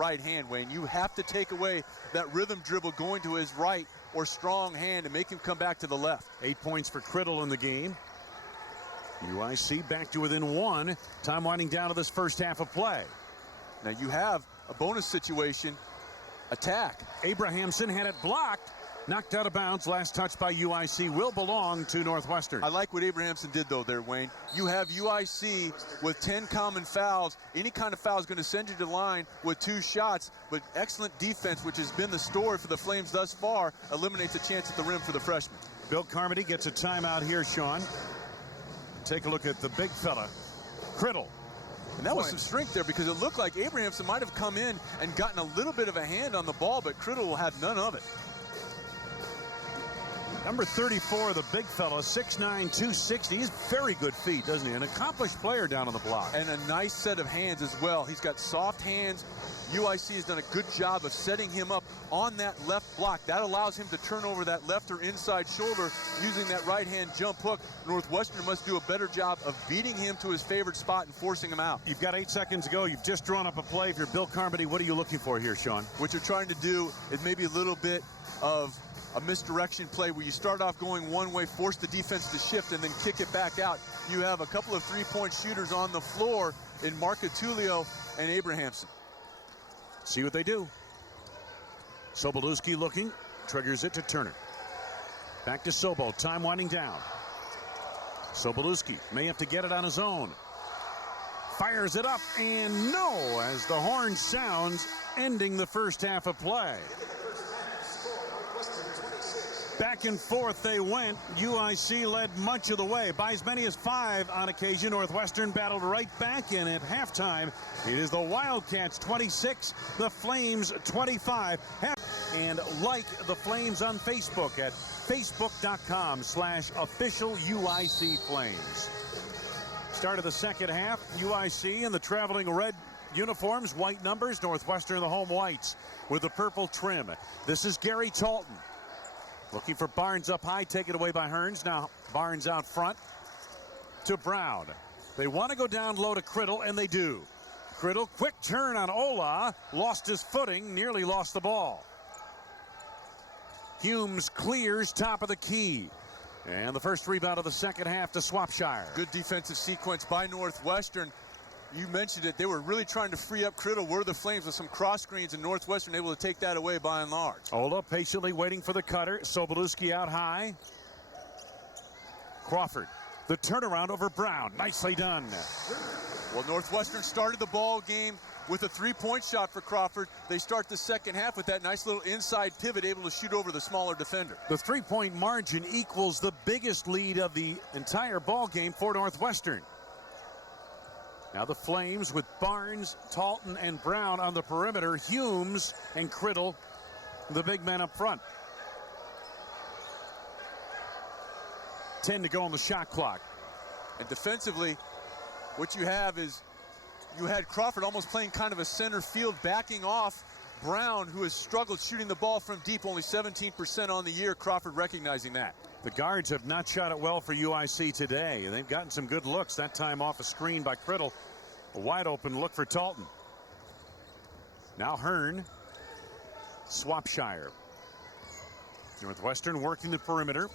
right hand, Wayne. You have to take away that rhythm dribble going to his right or strong hand and make him come back to the left. 8 points for Crittle in the game. UIC back to within 1. Time winding down to this first half of play. Now you have a bonus situation. Attack. Abrahamson had it blocked. Knocked out of bounds. Last touch by UIC will belong to Northwestern. I like what Abrahamson did, though, there, Wayne. You have UIC with 10 common fouls. Any kind of foul is going to send you to the line with 2 shots, but excellent defense, which has been the story for the Flames thus far, eliminates a chance at the rim for the freshman. Bill Carmody gets a timeout here, Sean. Take a look at the big fella, Crittle. And that was some strength there because it looked like Abrahamson might have come in and gotten a little bit of a hand on the ball, but Crittle had none of it. Number 34, the big fella, 6'9", 260. He's very good feet, doesn't he? An accomplished player down on the block. And a nice set of hands as well. He's got soft hands. UIC has done a good job of setting him up on that left block. That allows him to turn over that left or inside shoulder using that right hand jump hook. Northwestern must do a better job of beating him to his favorite spot and forcing him out. You've got 8 seconds to go. You've just drawn up a play. If you're Bill Carmody, what are you looking for here, Sean? What you're trying to do is maybe a little bit of a misdirection play where you start off going one way, force the defense to shift, and then kick it back out. You have a couple of three-point shooters on the floor in Marcatulio and Abrahamson. See what they do. Sobolewski looking, triggers it to Turner. Back to Sobo, time winding down. Sobolewski may have to get it on his own. Fires it up, and no, as the horn sounds, ending the first half of play. Back and forth they went. UIC led much of the way by as many as 5 on occasion. Northwestern battled right back in at halftime. It is the Wildcats 26, the Flames 25. And like the Flames on Facebook at facebook.com/official UIC Flames. Start of the second half. UIC in the traveling red uniforms, white numbers. Northwestern the home whites with the purple trim. This is Gary Talton. Looking for Barnes up high, taken away by Hearns. Now Barnes out front to Brown. They want to go down low to Crittle, and they do. Crittle, quick turn on Ola, lost his footing, nearly lost the ball. Humes clears top of the key. And the first rebound of the second half to Swapshire. Good defensive sequence by Northwestern. You mentioned it. They were really trying to free up Crittle. Were the Flames with some cross screens, and Northwestern able to take that away by and large. Ola patiently waiting for the cutter. Sobolewski out high. Crawford, the turnaround over Brown. Nicely done. Well, Northwestern started the ball game with a 3-point shot for Crawford. They start the second half with that nice little inside pivot, able to shoot over the smaller defender. The 3-point margin equals the biggest lead of the entire ball game for Northwestern. Now the Flames with Barnes, Talton, and Brown on the perimeter. Humes and Crittle, the big men up front. 10 to go on the shot clock. And defensively, what you have is you had Crawford almost playing kind of a center field, backing off Brown, who has struggled shooting the ball from deep, only 17% on the year. Crawford recognizing that. The guards have not shot it well for UIC today. They've gotten some good looks, that time off a screen by Crittle. A wide open look for Talton. Now Hearn. Swapshire. Northwestern working the perimeter.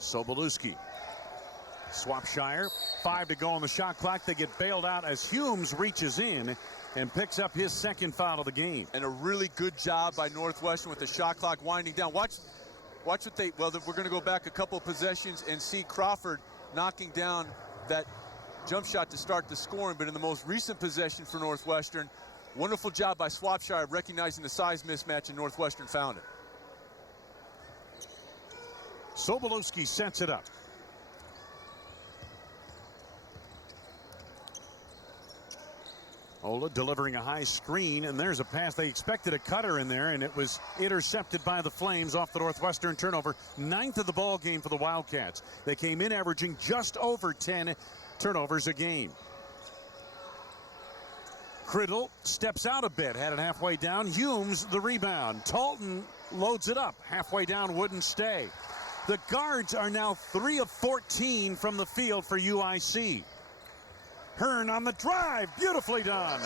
Sobolewski. Swapshire. 5 to go on the shot clock. They get bailed out as Humes reaches in and picks up his second foul of the game. And a really good job by Northwestern with the shot clock winding down. Watch what they, well, we're going to go back a couple of possessions and see Crawford knocking down that jump shot to start the scoring. But in the most recent possession for Northwestern, wonderful job by Swapshire of recognizing the size mismatch, and Northwestern found it. Sobolewski sets it up. Ola delivering a high screen, and there's a pass. They expected a cutter in there, and it was intercepted by the Flames off the Northwestern turnover. 9th of the ball game for the Wildcats. They came in averaging just over 10 turnovers a game. Crittle steps out a bit, had it halfway down. Humes the rebound. Talton loads it up. Halfway down, wouldn't stay. The guards are now 3 of 14 from the field for UIC. Hearn on the drive. Beautifully done.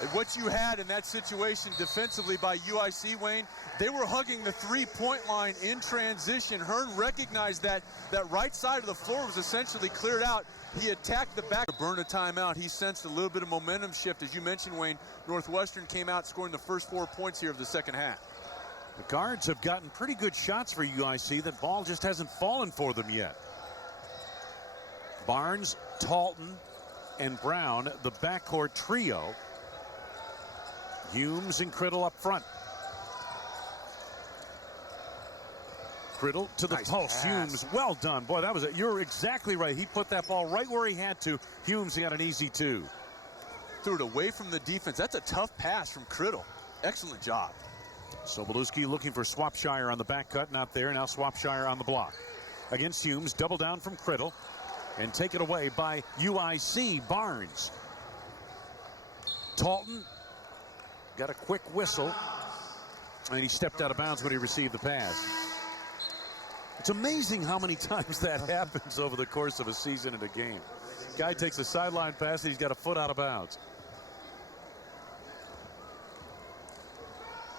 And what you had in that situation defensively by UIC, Wayne, they were hugging the three-point line in transition. Hearn recognized that right side of the floor was essentially cleared out. He attacked the back to burn a timeout. He sensed a little bit of momentum shift. As you mentioned, Wayne, Northwestern came out scoring the first 4 points here of the second half. The guards have gotten pretty good shots for UIC. The ball just hasn't fallen for them yet. Barnes, Talton, and Brown, the backcourt trio. Humes and Crittle up front. Crittle to the post. Humes, well done. Boy, that was it. You're exactly right. He put that ball right where he had to. Humes, he got an easy two. Threw it away from the defense. That's a tough pass from Crittle. Excellent job. Sobolewski looking for Swapshire on the back cut. Not there. Now Swapshire on the block. Against Humes. Double down from Crittle. And take it away by UIC. Barnes. Talton got a quick whistle. And he stepped out of bounds when he received the pass. It's amazing how many times that happens over the course of a season and a game. Guy takes a sideline pass and he's got a foot out of bounds.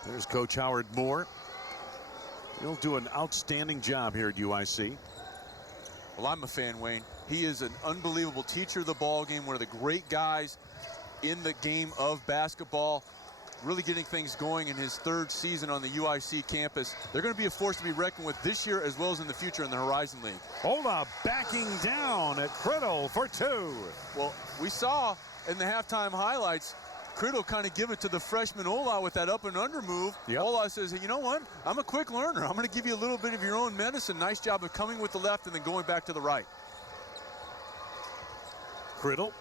There's Coach Howard Moore. He'll do an outstanding job here at UIC. Well, I'm a fan, Wayne. He is an unbelievable teacher of the ball game, one of the great guys in the game of basketball. Really getting things going in his third season on the UIC campus. They're going to be a force to be reckoned with this year as well as in the future in the Horizon League. Ola backing down at Crittle for two. Well, we saw in the halftime highlights, Crittle kind of give it to the freshman Ola with that up and under move. Yep. Ola says, hey, you know what? I'm a quick learner. I'm going to give you a little bit of your own medicine. Nice job of coming with the left and then going back to the right. Crittle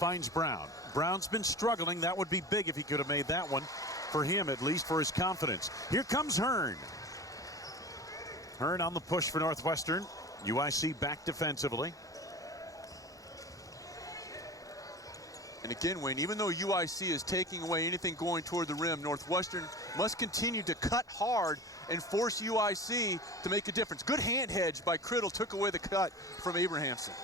finds Brown. Brown's been struggling. That would be big if he could have made that one, for him at least, for his confidence. Here comes Hearn. Hearn on the push for Northwestern. UIC back defensively. And again, Wayne, even though UIC is taking away anything going toward the rim, Northwestern must continue to cut hard and force UIC to make a difference. Good hand hedge by Crittle took away the cut from Abrahamson.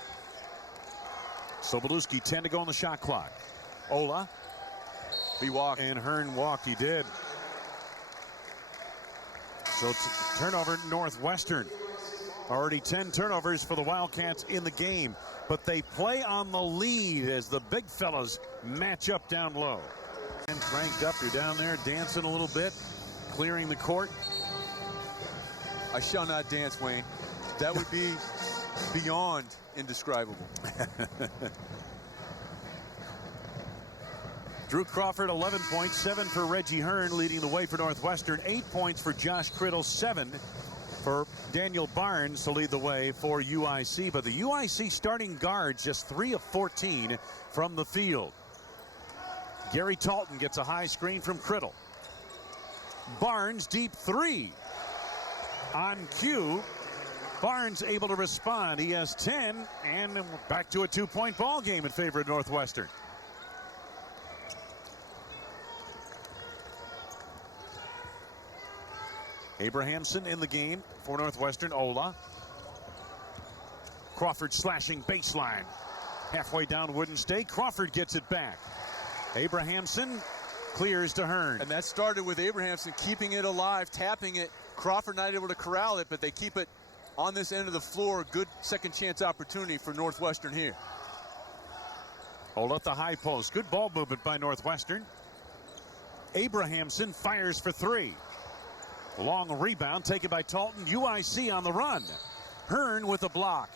Sobolewski, 10 to go on the shot clock. Ola. He walked. And Hearn walked. He did. So it's turnover Northwestern. Already 10 turnovers for the Wildcats in the game. But they play on the lead as the big fellas match up down low. And cranked up. You're down there dancing a little bit. Clearing the court. I shall not dance, Wayne. That would be beyond indescribable. Drew Crawford, 11 points, 7 for Reggie Hearn, leading the way for Northwestern. 8 points for Josh Crittle, 7 for Daniel Barnes to lead the way for UIC. But the UIC starting guards just 3 of 14 from the field. Gary Talton gets a high screen from Crittle. Barnes, deep three. On cue, Barnes able to respond. He has 10, and back to a 2-point ball game in favor of Northwestern. Abrahamson in the game for Northwestern. Ola. Crawford slashing baseline. Halfway down Wooden Stake. Crawford gets it back. Abrahamson clears to Hearn. And that started with Abrahamson keeping it alive, tapping it. Crawford not able to corral it, but they keep it on this end of the floor. Good second chance opportunity for Northwestern here. Ola at the high post. Good ball movement by Northwestern. Abrahamson fires for three. Long rebound taken by Talton. UIC on the run. Hearn with a block.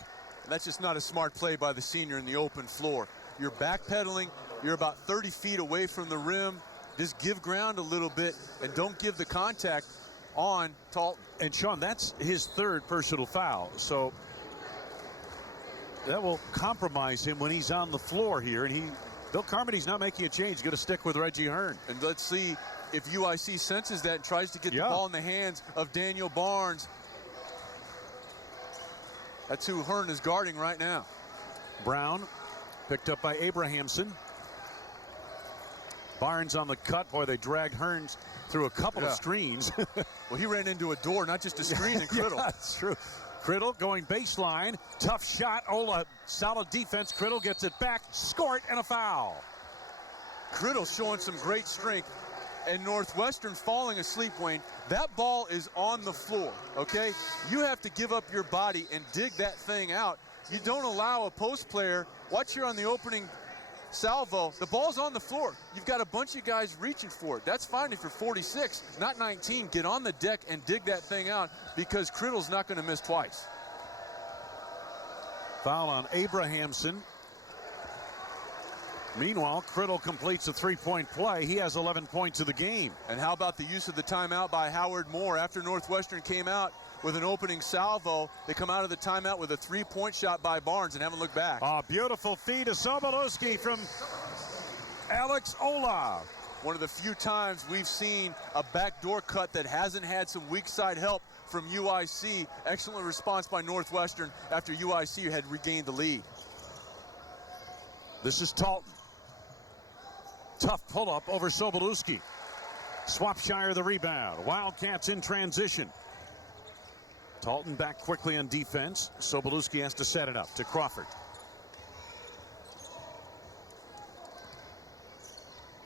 And that's just not a smart play by the senior in the open floor. You're backpedaling. You're about 30 feet away from the rim. Just give ground a little bit and don't give the contact on Talton. And Sean, that's his third personal foul. So that will compromise him when he's on the floor here. And Bill Carmody's not making a change. He's going to stick with Reggie Hearn. And let's see if UIC senses that and tries to get the ball in the hands of Daniel Barnes. That's who Hearn is guarding right now. Brown picked up by Abrahamson. Barnes on the cut. Boy, they dragged Hearns through a couple of screens. Well, he ran into a door, not just a screen, and Crittle. Yeah, that's true. Crittle going baseline. Tough shot. Ola, solid defense. Crittle gets it back. Score, and a foul. Crittle showing some great strength, and Northwestern falling asleep, Wayne. That ball is on the floor, okay? You have to give up your body and dig that thing out. You don't allow a post player. Watch here on the opening salvo. The ball's on the floor. You've got a bunch of guys reaching for it. That's fine if you're 46, not 19. Get on the deck and dig that thing out, because Crittle's not going to miss twice. Foul on Abrahamson. Meanwhile, Crittle completes a three-point play. He has 11 points of the game. And how about the use of the timeout by Howard Moore? After Northwestern came out with an opening salvo, they come out of the timeout with a three-point shot by Barnes and haven't looked back. A beautiful feed to Sobolewski from Alex Ola. One of the few times we've seen a backdoor cut that hasn't had some weak side help from UIC. Excellent response by Northwestern after UIC had regained the lead. This is Talton. Tough pull-up over Sobolewski. Swapshire the rebound. Wildcats in transition. Talton back quickly on defense. Sobolewski has to set it up to Crawford.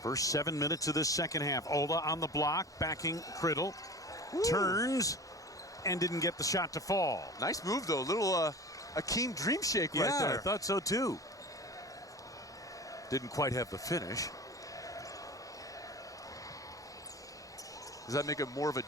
First 7 minutes of this second half. Ola on the block, backing Crittle. Turns and didn't get the shot to fall. Nice move, though. A little Akeem dream shake right there. I thought so, too. Didn't quite have the finish. Does that make it more of a